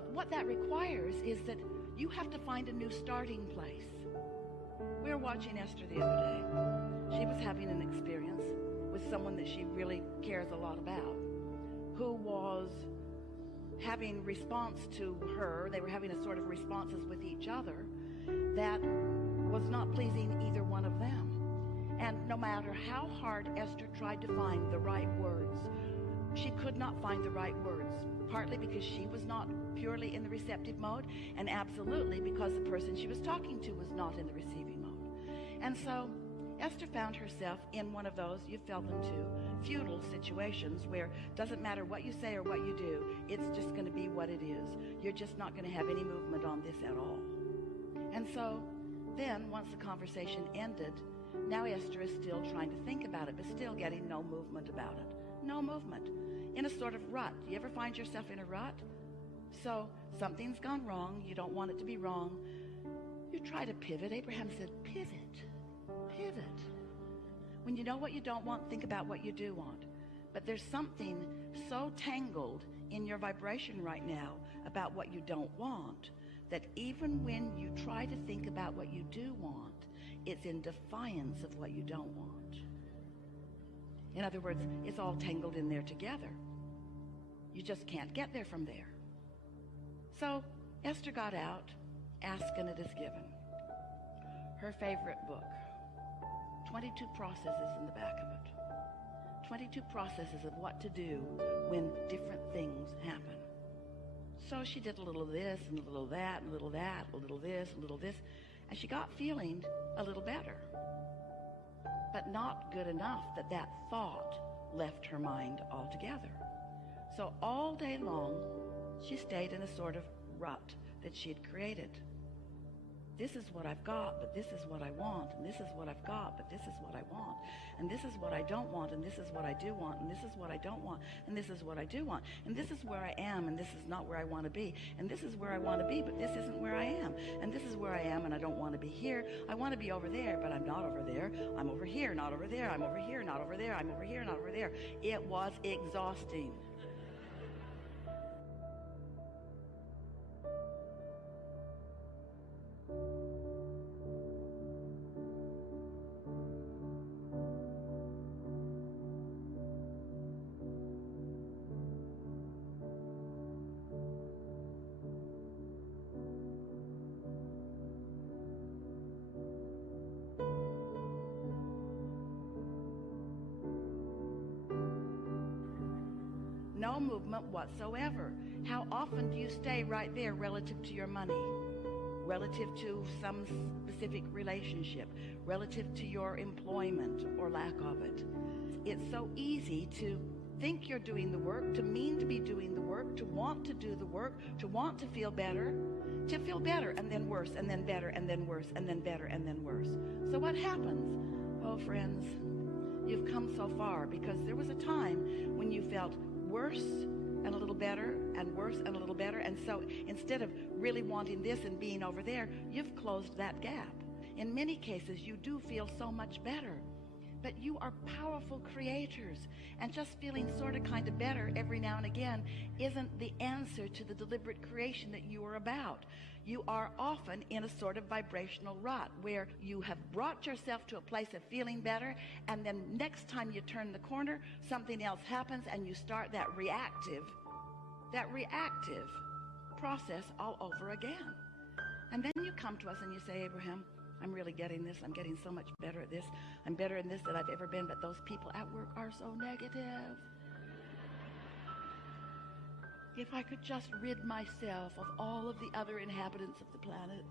But what that requires is that you have to find a new starting place. We were watching Esther the other day. She was having an experience with someone that she really cares a lot about, who was having response to her. They were having a sort of responses with each other that was not pleasing either one of them. And no matter how hard Esther tried to find the right words, she could not find the right words, partly because she was not purely in the receptive mode, and absolutely because the person she was talking to was not in the receiving mode. And so Esther found herself in one of those, you fell into, feudal situations where it doesn't matter what you say or what you do, it's just going to be what it is. You're just not going to have any movement on this at all. And so then, once the conversation ended, now Esther is still trying to think about it, but still getting no movement about it. No movement. In a sort of rut. You ever find yourself in a rut? So something's gone wrong. You don't want it to be wrong. You try to pivot. Abraham said, pivot. Pivot. When you know what you don't want, think about what you do want. But there's something so tangled in your vibration right now about what you don't want that even when you try to think about what you do want, it's in defiance of what you don't want. In other words, it's all tangled in there together. You just can't get there from there. So Esther got out, Ask and it is given. Her favorite book. 22 processes in the back of it. 22 processes of what to do when different things happen. So she did a little of this and a little of that and a little of that, a little of this, a little of this, and she got feeling a little better. But not good enough that that thought left her mind altogether. So all day long, she stayed in a sort of rut that she had created. This is what I've got, but this is what I want, and this is what I've got, but this is what I want, and this is what I don't want, and this is what I do want, and this is what I don't want, and this is what I do want, and this is where I am, and this is not where I want to be, and this is where I want to be, but this isn't where I am, and this is where I am, and I don't want to be here. I want to be over there, but I'm not over there. I'm over here, not over there. I'm over here, not over there. I'm over here, not over there. It was exhausting. No movement whatsoever. How often do you stay right there relative to your money, relative to some specific relationship, relative to your employment or lack of it? It's so easy to think you're doing the work, to mean to be doing the work, to want to do the work, to want to feel better, and then worse, and then better, and then worse, and then better, and then worse. So what happens? Oh, friends, you've come so far because there was a time when you felt worse and a little better and worse and a little better, and so instead of really wanting this and being over there, you've closed that gap. In many cases you do feel so much better, but you are powerful creators, and just feeling sort of kind of better every now and again isn't the answer to the deliberate creation that you are about. You are often in a sort of vibrational rut where you have brought yourself to a place of feeling better, and then next time you turn the corner, something else happens and you start that reactive process all over again. And then you come to us and you say, Abraham, I'm really getting this. I'm getting so much better at this. I'm better in this than I've ever been, but those people at work are so negative. If I could just rid myself of all of the other inhabitants of the planet,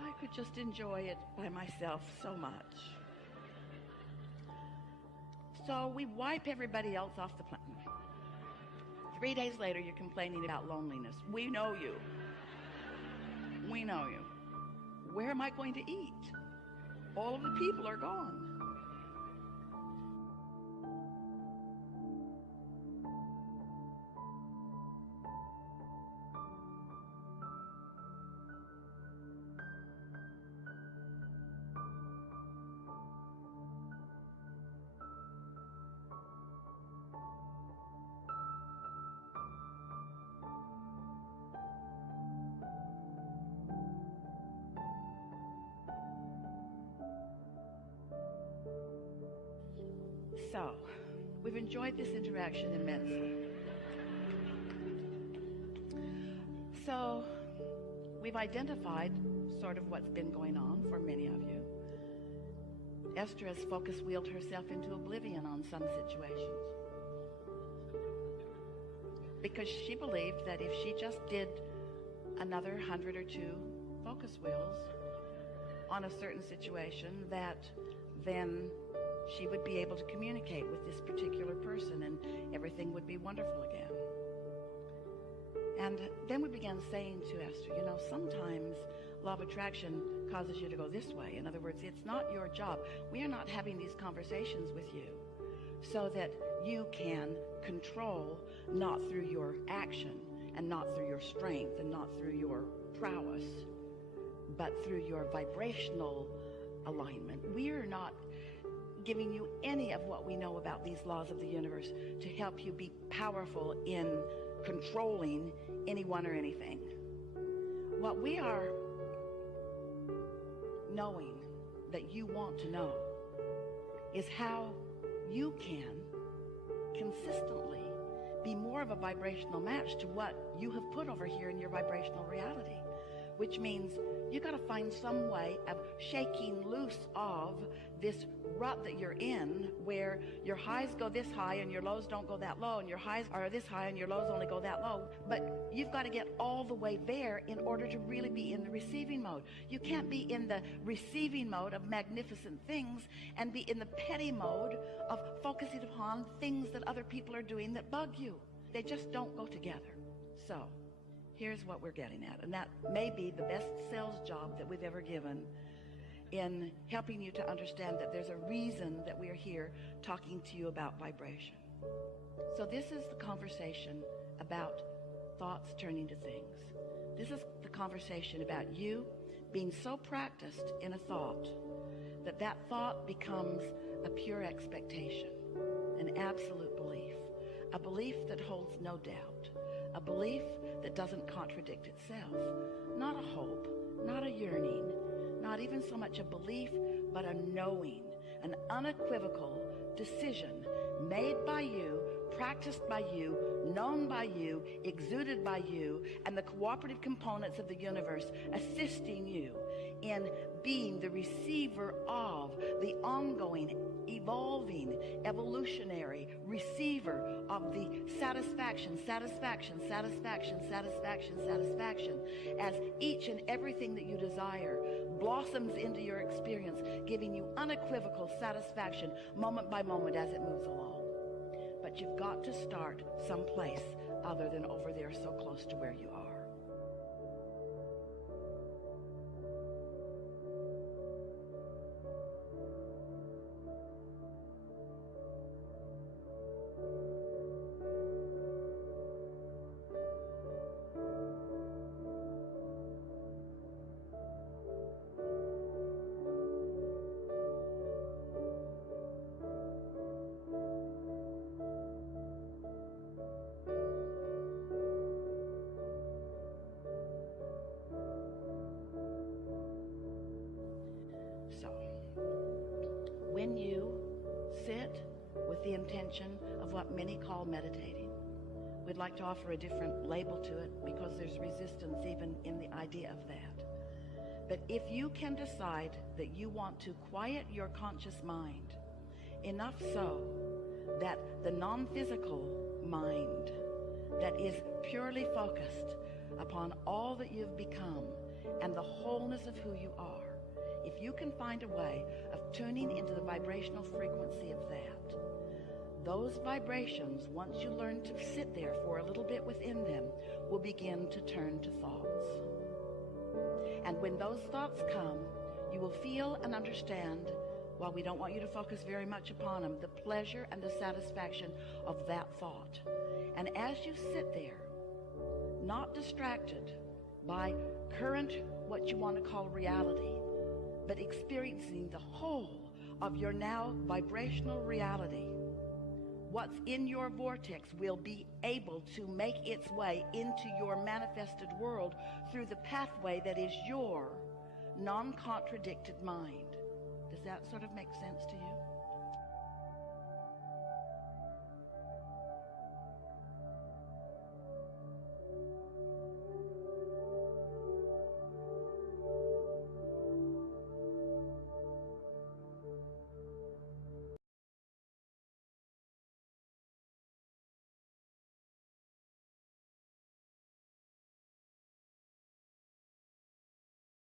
I could just enjoy it by myself so much. So we wipe everybody else off the planet. 3 days later, you're complaining about loneliness. We know you. We know you. Where am I going to eat? All of the people are gone. So, we've enjoyed this interaction immensely. So, we've identified sort of what's been going on for many of you. Esther has focus-wheeled herself into oblivion on some situations, because she believed that if she just did another 100 or 2 focus wheels on a certain situation, that then she would be able to communicate with this particular person and everything would be wonderful again. And then we began saying to Esther, you know, sometimes law of attraction causes you to go this way. In other words, it's not your job. We are not having these conversations with you so that you can control, not through your action and not through your strength and not through your prowess, but through your vibrational alignment. We are not giving you any of what we know about these laws of the universe to help you be powerful in controlling anyone or anything. What we are knowing that you want to know is how you can consistently be more of a vibrational match to what you have put over here in your vibrational reality, which means you got to find some way of shaking loose of this rut that you're in, where your highs go this high and your lows don't go that low, and your highs are this high and your lows only go that low. But you've got to get all the way there in order to really be in the receiving mode. You can't be in the receiving mode of magnificent things and be in the petty mode of focusing upon things that other people are doing that bug you. They just don't go together. So here's what we're getting at, and that may be the best sales job that we've ever given in helping you to understand that there's a reason that we are here talking to you about vibration. So this is the conversation about thoughts turning to things. This is the conversation about you being so practiced in a thought that that thought becomes a pure expectation, an absolute belief, a belief that holds no doubt, a belief that doesn't contradict itself, not a hope, not a yearning, not even so much a belief, but a knowing, an unequivocal decision made by you, practiced by you, known by you, exuded by you, and the cooperative components of the universe assisting you in being the receiver of the ongoing, evolving, evolutionary receiver of the satisfaction, as each and everything that you desire blossoms into your experience, giving you unequivocal satisfaction moment by moment as it moves along. But you've got to start someplace other than over there so close to where you are. When you sit with the intention of what many call meditating, we'd like to offer a different label to it because there's resistance even in the idea of that. But if you can decide that you want to quiet your conscious mind enough so that the non-physical mind that is purely focused upon all that you've become and the wholeness of who you are, if you can find a way of tuning into the vibrational frequency of that, those vibrations, once you learn to sit there for a little bit within them, will begin to turn to thoughts. And when those thoughts come, you will feel and understand, while we don't want you to focus very much upon them, the pleasure and the satisfaction of that thought. And as you sit there, not distracted by current, what you want to call reality, but experiencing the whole of your now vibrational reality, what's in your vortex will be able to make its way into your manifested world through the pathway that is your non-contradicted mind. Does that sort of make sense to you?